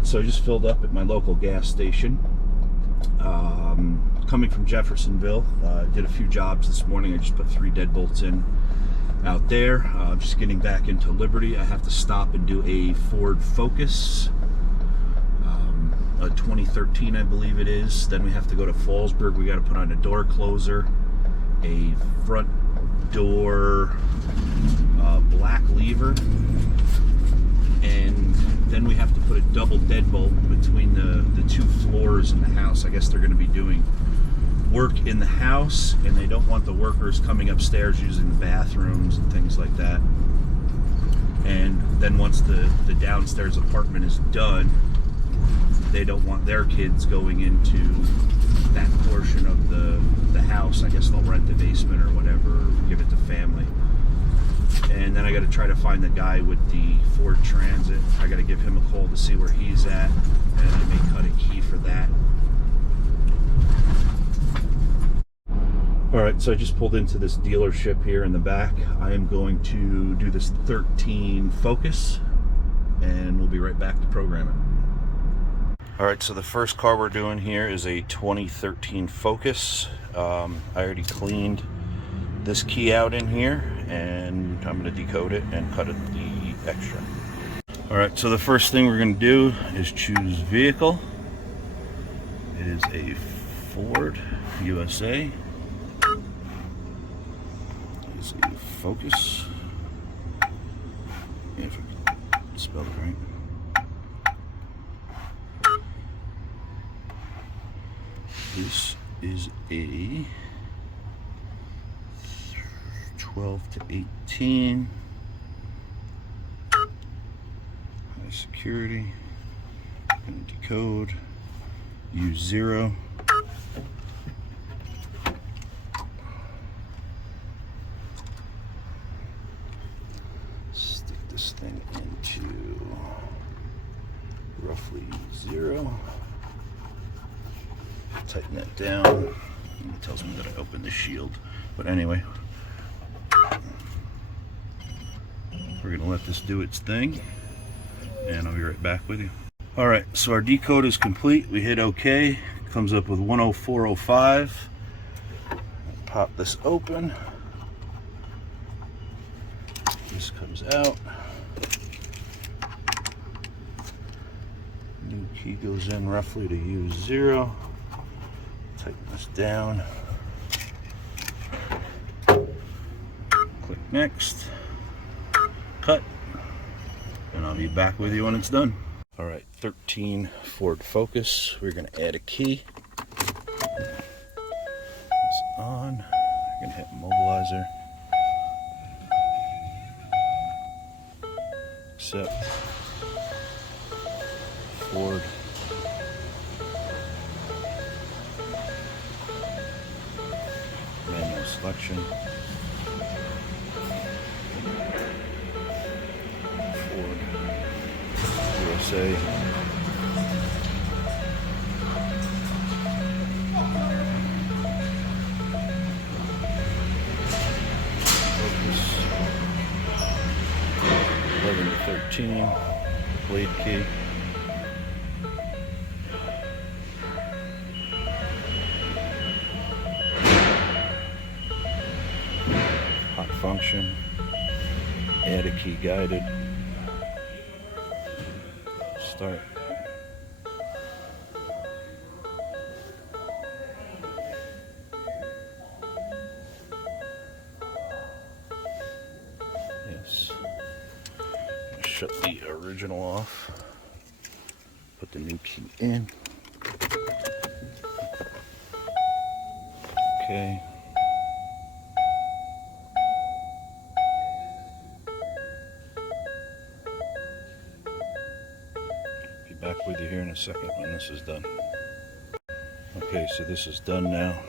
Alright, so I just filled up at my local gas station. Coming from Jeffersonville, did a few jobs this morning. I just put 3 deadbolts in out there. Just getting back into Liberty. I have to stop and do a Ford Focus, a 2013 I believe it is. Then we have to go to Fallsburg. We got to put on a door closer, a front door black lever, and then we have to put a double deadbolt between the 2 floors in the house. I guess they're going to be doing work in the house, and they don't want the workers coming upstairs using the bathrooms and things like that. And then once the downstairs apartment is done, they don't want their kids going into that portion of the house. I guess they'll rent the basement or whatever, or give it to family. And then I got to try to find the guy with the Ford Transit. I got to give him a call to see where he's at, and I may cut a key for that. Alright, so I just pulled into this dealership here in the back. I am going to do this 13 Focus, and we'll be right back to program it. Alright, so the first car we're doing here is a 2013 Focus. I already cleaned this key out in here, and I'm going to decode it and cut it the extra. Alright, so the first thing we're going to do is choose vehicle. It is a Ford USA. It is a Focus. If I can spell it right. This is a 12 to 18. High security. Going to decode. Use 0. Stick this thing into roughly 0. Tighten that down. It tells me that I opened the shield. But anyway, we're going to let this do its thing, and I'll be right back with you. Alright, so our decode is complete. We hit OK. It comes up with 10405. Pop this open. This comes out. New key goes in roughly to use 0. Tighten this down. Click next. Cut. And I'll be back with you when it's done. Alright, 13 Ford Focus. We're going to add a key. It's on. We're going to hit mobilizer. Accept. Ford. Manual selection. Ford USA. Focus. 11 to 13. Blade key. Function, add a key guided, start. Yes. Shut the original off, put the new key in. Okay. Back with you here in a second when this is done. Okay, so this is done now.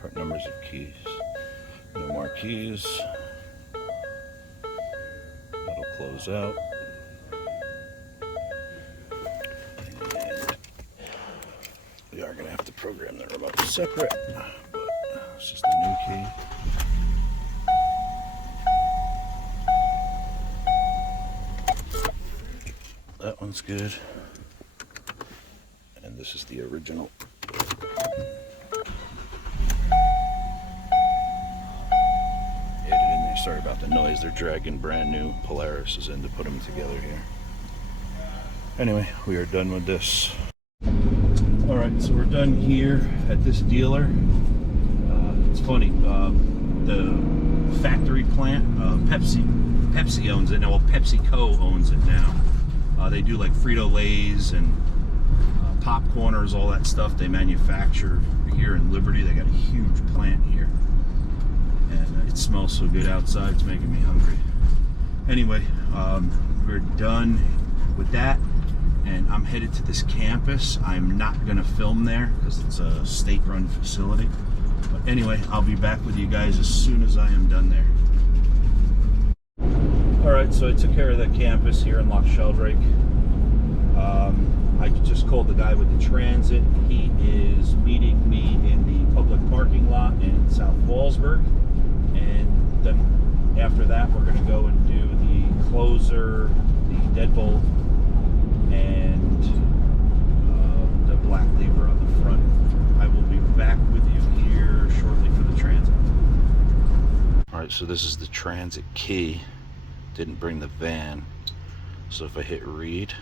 Part numbers of keys. No more keys. That'll close out. And we are going to have to program the remote separate, but it's just a new key. one's good. And this is the original. Added in there. Sorry about the noise. They're dragging brand new Polaris's in to put them together here. Anyway, we are done with this. Alright, so we're done here at this dealer. It's funny, the factory plant, Pepsi owns it now. Well, PepsiCo owns it now. They do like Frito-Lays and popcorners, all that stuff they manufacture here in Liberty. They got a huge plant here. And it smells so good outside, it's making me hungry. Anyway, we're done with that. And I'm headed to this campus. I'm not going to film there because it's a state-run facility. But anyway, I'll be back with you guys as soon as I am done there. Alright, so I took care of the campus here in Loch Sheldrake. I just called the guy with the transit. He is meeting me in the public parking lot in South Fallsburg. And then after that, we're going to go and do the closer, the deadbolt, and the black lever on the front. I will be back with you here shortly for the transit. Alright, so this is the transit key. Didn't bring the van, so if I hit read,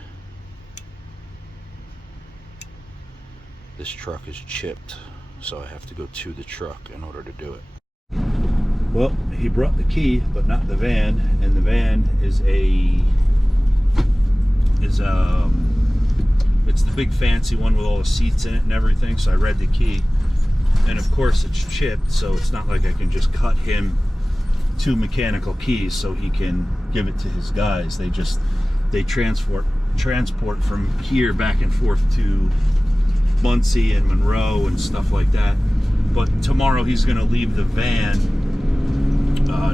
this truck is chipped, so I have to go to the truck in order to do it. Well, he brought the key, but not the van, and the van is it's the big fancy one with all the seats in it and everything. So I read the key, and of course it's chipped, so it's not like I can just cut him 2 mechanical keys so he can give it to his guys. They transport from here back and forth to Muncie and Monroe and stuff like that. But tomorrow he's going to leave the van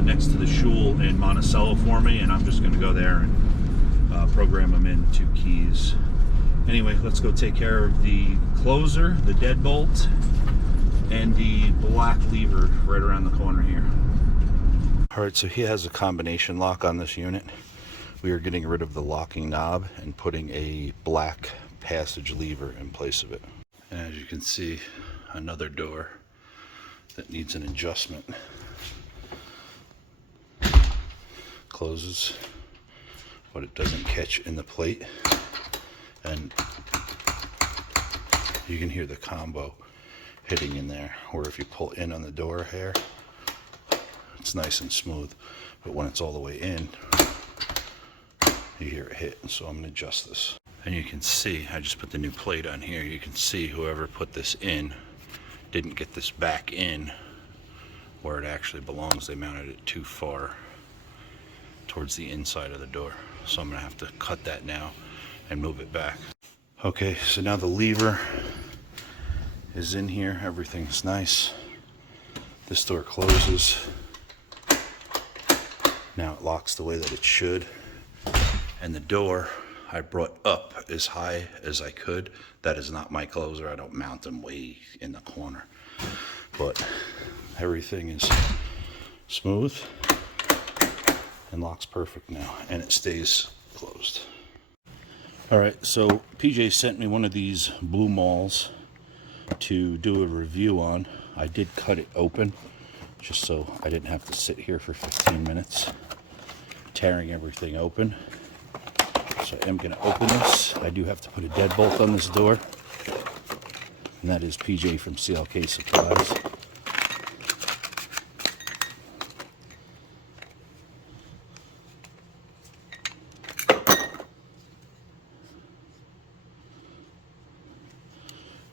next to the shul in Monticello for me, and I'm just going to go there and program them in 2 keys. Anyway, let's go take care of the closer, the deadbolt, and the black lever right around the corner here. Alright, so he has a combination lock on this unit. We are getting rid of the locking knob and putting a black passage lever in place of it. And as you can see, another door that needs an adjustment. Closes, but it doesn't catch in the plate. And you can hear the combo hitting in there, where if you pull in on the door here, it's nice and smooth, but when it's all the way in, you hear it hit. So I'm going to adjust this, and you can see I just put the new plate on here. You can see whoever put this in didn't get this back in where it actually belongs. They mounted it too far towards the inside of the door, so I'm going to have to cut that now and move it back. Okay, so now the lever is in here. Everything's nice. This door closes. Now it locks the way that it should. And the door I brought up as high as I could. That is not my closer. I don't mount them way in the corner. But everything is smooth and locks perfect now. And it stays closed. Alright, so PJ sent me one of these Blu-Mols to do a review on. I did cut it open, just so I didn't have to sit here for 15 minutes tearing everything open. So I am going to open this. I do have to put a deadbolt on this door, and that is PJ from CLK Supplies.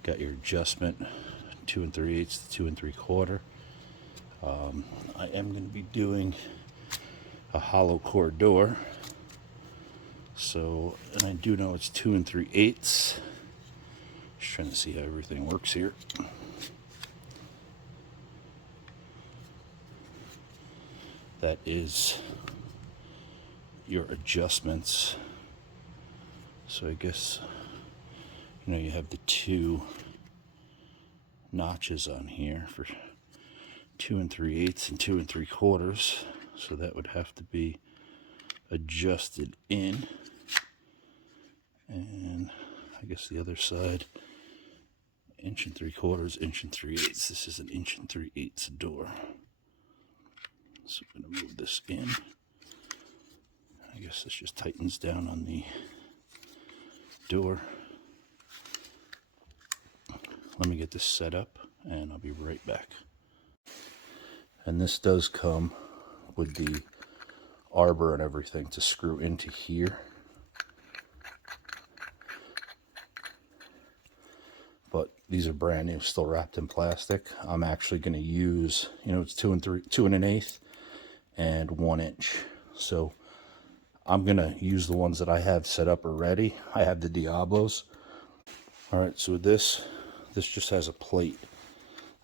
Got your adjustment, 2 3/8 to 2 3/4. I am going to be doing a hollow core door. So, and I do know it's 2 3/8. Just trying to see how everything works here. That is your adjustments. So I guess, you know, you have the 2 notches on here for 2 3/8 and 2 3/4. So that would have to be adjusted in. And I guess the other side, 1 3/4, 1 3/8. This is an 1 3/8 door. So I'm going to move this in. I guess this just tightens down on the door. Let me get this set up and I'll be right back. And this does come with the arbor and everything to screw into here. But these are brand new, still wrapped in plastic. I'm actually going to use, you know, it's 2 1/8 and 1 inch. So I'm going to use the ones that I have set up already. I have the Diablos. All right, so with this just has a plate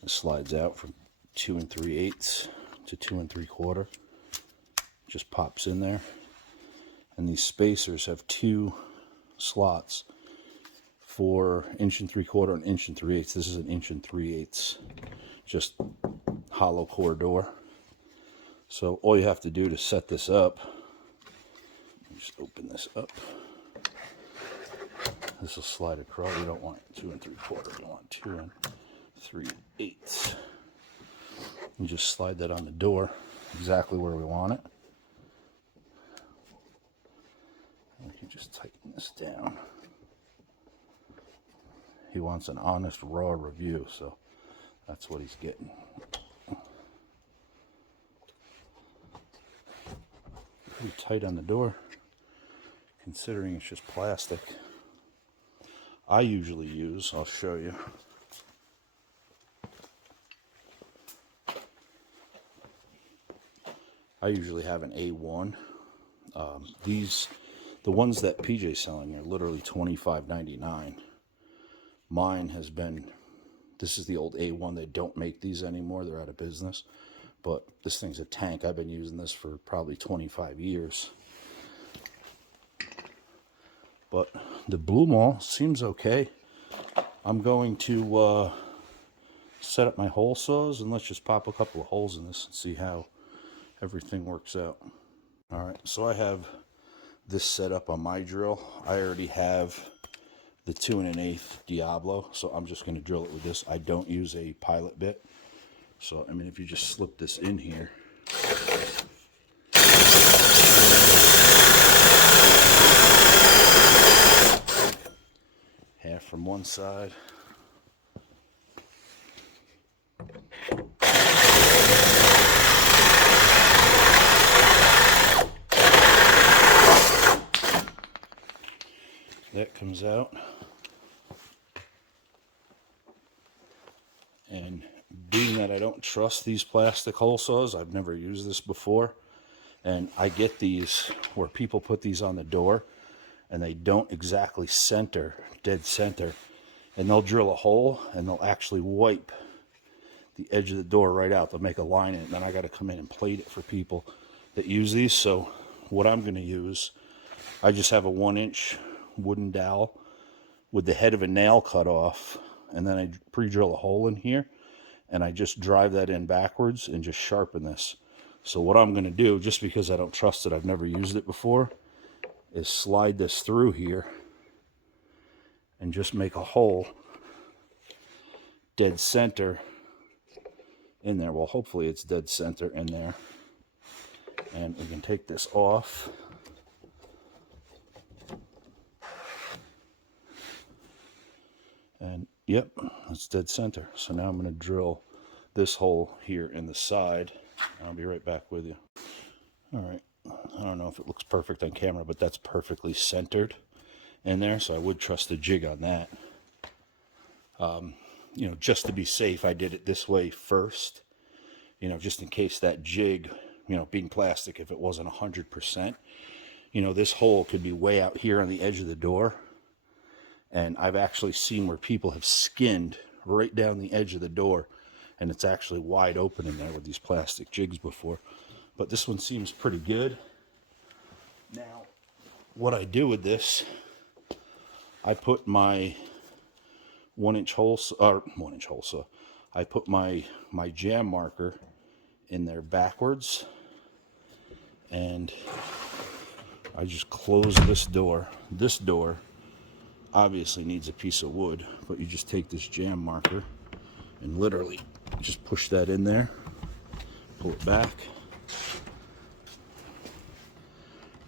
that slides out from 2 3/8 to 2 3/4. Just pops in there. And these spacers have 2 slots for 1 3/4 and 1 3/8. This is an 1 3/8, just hollow core door. So all you have to do to set this up, just open this up. This will slide across. We don't want 2 3/4. We want 2 3/8. And just slide that on the door exactly where we want it. And we can just tighten this down. He wants an honest, raw review, so that's what he's getting. Pretty tight on the door, considering it's just plastic. I usually use, I'll show you. I usually have an A1. The ones that PJ's selling are literally $25.99. Mine has been, this is the old A1. They don't make these anymore. They're out of business. But this thing's a tank. I've been using this for probably 25 years. But the Blu-Mol seems okay. I'm going to set up my hole saws and let's just pop a couple of holes in this and see how everything works out. All right, so I have this set up on my drill. I already have the 2 1/8 Diablo, so I'm just going to drill it with this. I don't use a pilot bit. So, I mean, if you just slip this in here, half from one side, that comes out. And being that I don't trust these plastic hole saws, I've never used this before, and I get these where people put these on the door and they don't exactly center, dead center, and they'll drill a hole and they'll actually wipe the edge of the door right out. They'll make a line in it, and then I got to come in and plate it for people that use these. So what I'm going to use, I just have a 1 inch wooden dowel with the head of a nail cut off, and then I pre-drill a hole in here and I just drive that in backwards and just sharpen this. So what I'm going to do, just because I don't trust it, I've never used it before, is slide this through here and just make a hole dead center in there. Well, hopefully it's dead center in there. And we can take this off. And yep, it's dead center. So now I'm going to drill this hole here in the side. I'll be right back with you. All right, I don't know if it looks perfect on camera, but that's perfectly centered in there. So I would trust the jig on that. You know, just to be safe, I did it this way first. You know, just in case that jig, you know, being plastic, if it wasn't 100%, you know, this hole could be way out here on the edge of the door. And I've actually seen where people have skinned right down the edge of the door, and it's actually wide open in there with these plastic jigs before. But this one seems pretty good. Now, what I do with this, I put my 1 inch hole, or 1 inch hole saw. I put my jam marker in there backwards, and I just close this door. This door obviously needs a piece of wood, but you just take this jam marker and literally just push that in there, pull it back,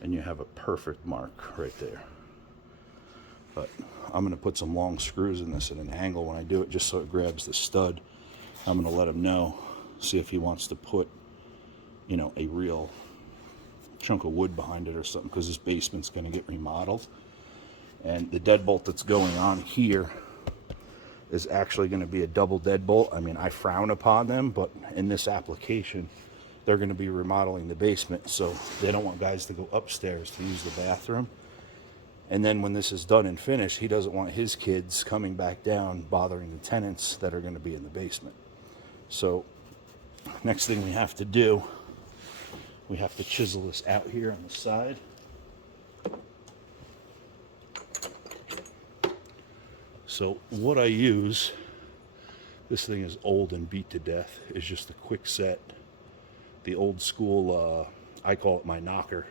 and you have a perfect mark right there. But I'm going to put some long screws in this at an angle when I do it, just so it grabs the stud. I'm going to let him know, see if he wants to put, you know, a real chunk of wood behind it or something, because this basement's going to get remodeled. And the deadbolt that's going on here is actually going to be a double deadbolt. I mean, I frown upon them, but in this application, they're going to be remodeling the basement, so they don't want guys to go upstairs to use the bathroom. And then when this is done and finished, he doesn't want his kids coming back down bothering the tenants that are going to be in the basement. So next thing we have to do, we have to chisel this out here on the side. So what I use, this thing is old and beat to death, is just a quick set. The old school, I call it my knocker.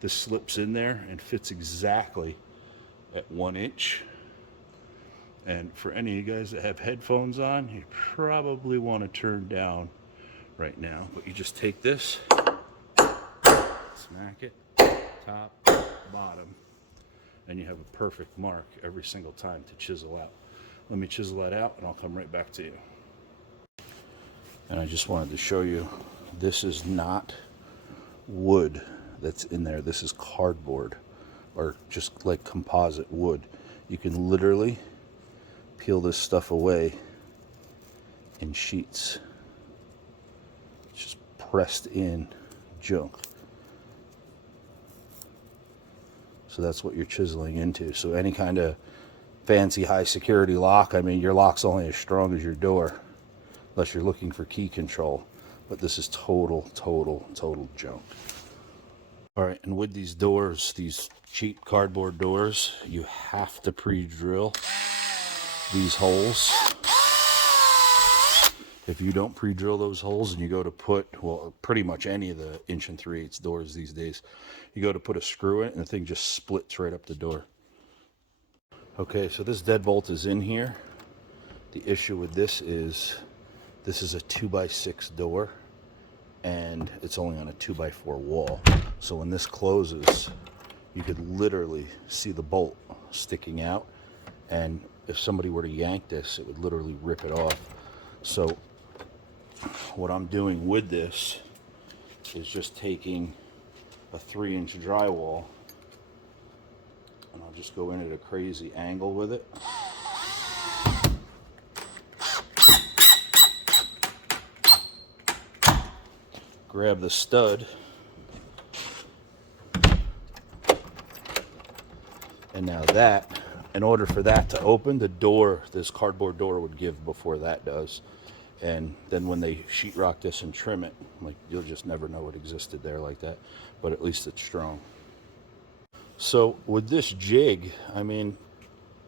This slips in there and fits exactly at 1 inch. And for any of you guys that have headphones on, you probably want to turn down right now. But you just take this, smack it, top, bottom, and you have a perfect mark every single time to chisel out. Let me chisel that out and I'll come right back to you. And I just wanted to show you, this is not wood that's in there. This is cardboard, or just like composite wood. You can literally peel this stuff away in sheets. It's just pressed in junk. So that's what you're chiseling into. So any kind of fancy high security lock, I mean, your lock's only as strong as your door, unless you're looking for key control. But this is total junk. All right, and with these doors, these cheap cardboard doors, you have to pre-drill these holes. If you don't pre-drill those holes and you go to put, well, pretty much any of the 1 3/8 doors these days, you go to put a screw in it and the thing just splits right up the door. Okay, so this deadbolt is in here. The issue with this is a 2x6 door, and it's only on a 2x4 wall. So when this closes, you could literally see the bolt sticking out, and if somebody were to yank this, it would literally rip it off. So what I'm doing with this is just taking a 3-inch drywall, and I'll just go in at a crazy angle with it. Grab the stud, and now that, in order for that to open, the door, this cardboard door would give before that does. And then when they sheetrock this and trim it, like, you'll just never know it existed there like that, but at least it's strong. So with this jig, I mean,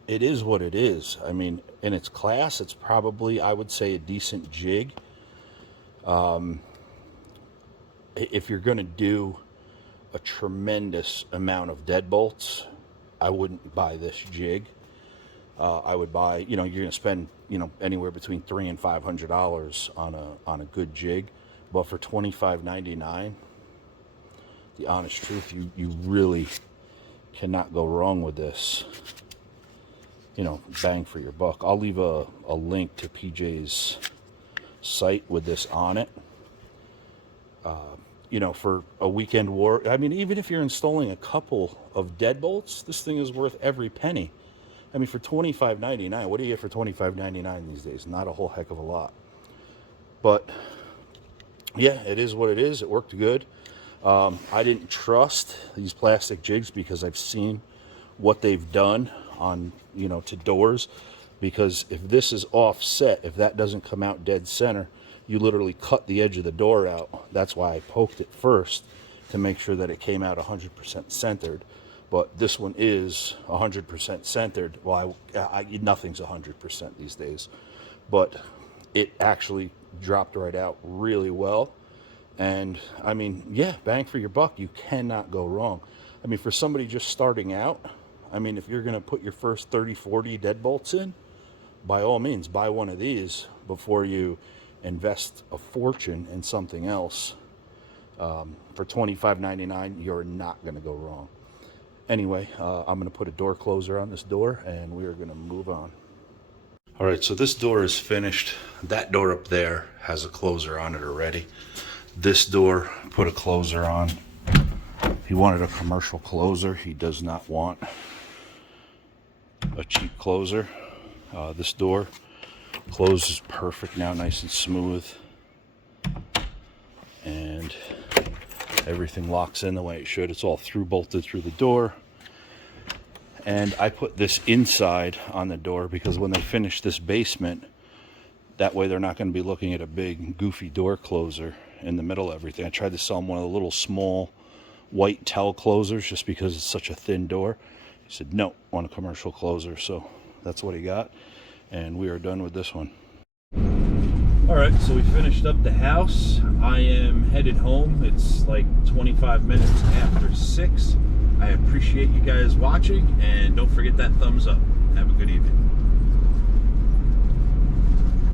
it is what it is. I mean, in its class, it's probably, I would say, a decent jig. If you're going to do a tremendous amount of deadbolts, I wouldn't buy this jig. I would buy, you know, you're going to spend, you know, anywhere between $300 and $500 on a good jig. But for $25.99, the honest truth, you really cannot go wrong with this. You know, bang for your buck. I'll leave a link to PJ's site with this on it. You know, for a weekend war, I mean, even if you're installing a couple of deadbolts, this thing is worth every penny. I mean, for $25.99, what do you get for $25.99 these days? Not a whole heck of a lot. But yeah, it is what it is. It worked good. I didn't trust these plastic jigs because I've seen what they've done on, you know, to doors. Because if this is offset, if that doesn't come out dead center, you literally cut the edge of the door out. That's why I poked it first, to make sure that it came out 100% centered. But this one is 100% centered. Well, nothing's 100% these days. But it actually dropped right out really well. And, I mean, yeah, bang for your buck. You cannot go wrong. I mean, for somebody just starting out, I mean, if you're going to put your first 30, 40 deadbolts in, by all means, buy one of these before you invest a fortune in something else. For $25.99, you're not going to go wrong. Anyway, I'm going to put a door closer on this door, and we are going to move on. All right, so this door is finished. That door up there has a closer on it already. This door, put a closer on. He wanted a commercial closer. He does not want a cheap closer. This door closes perfect now, nice and smooth. And everything locks in the way it should. It's all through bolted through the door. And I put this inside on the door because when they finish this basement, that way they're not going to be looking at a big goofy door closer in the middle of everything. I tried to sell him one of the little small white towel closers just because it's such a thin door. He said, no, I want a commercial closer. So that's what he got. And we are done with this one. All right, so we finished up the house. I am headed home. It's like 25 minutes after 6. I appreciate you guys watching, and don't forget that thumbs up. Have a good evening.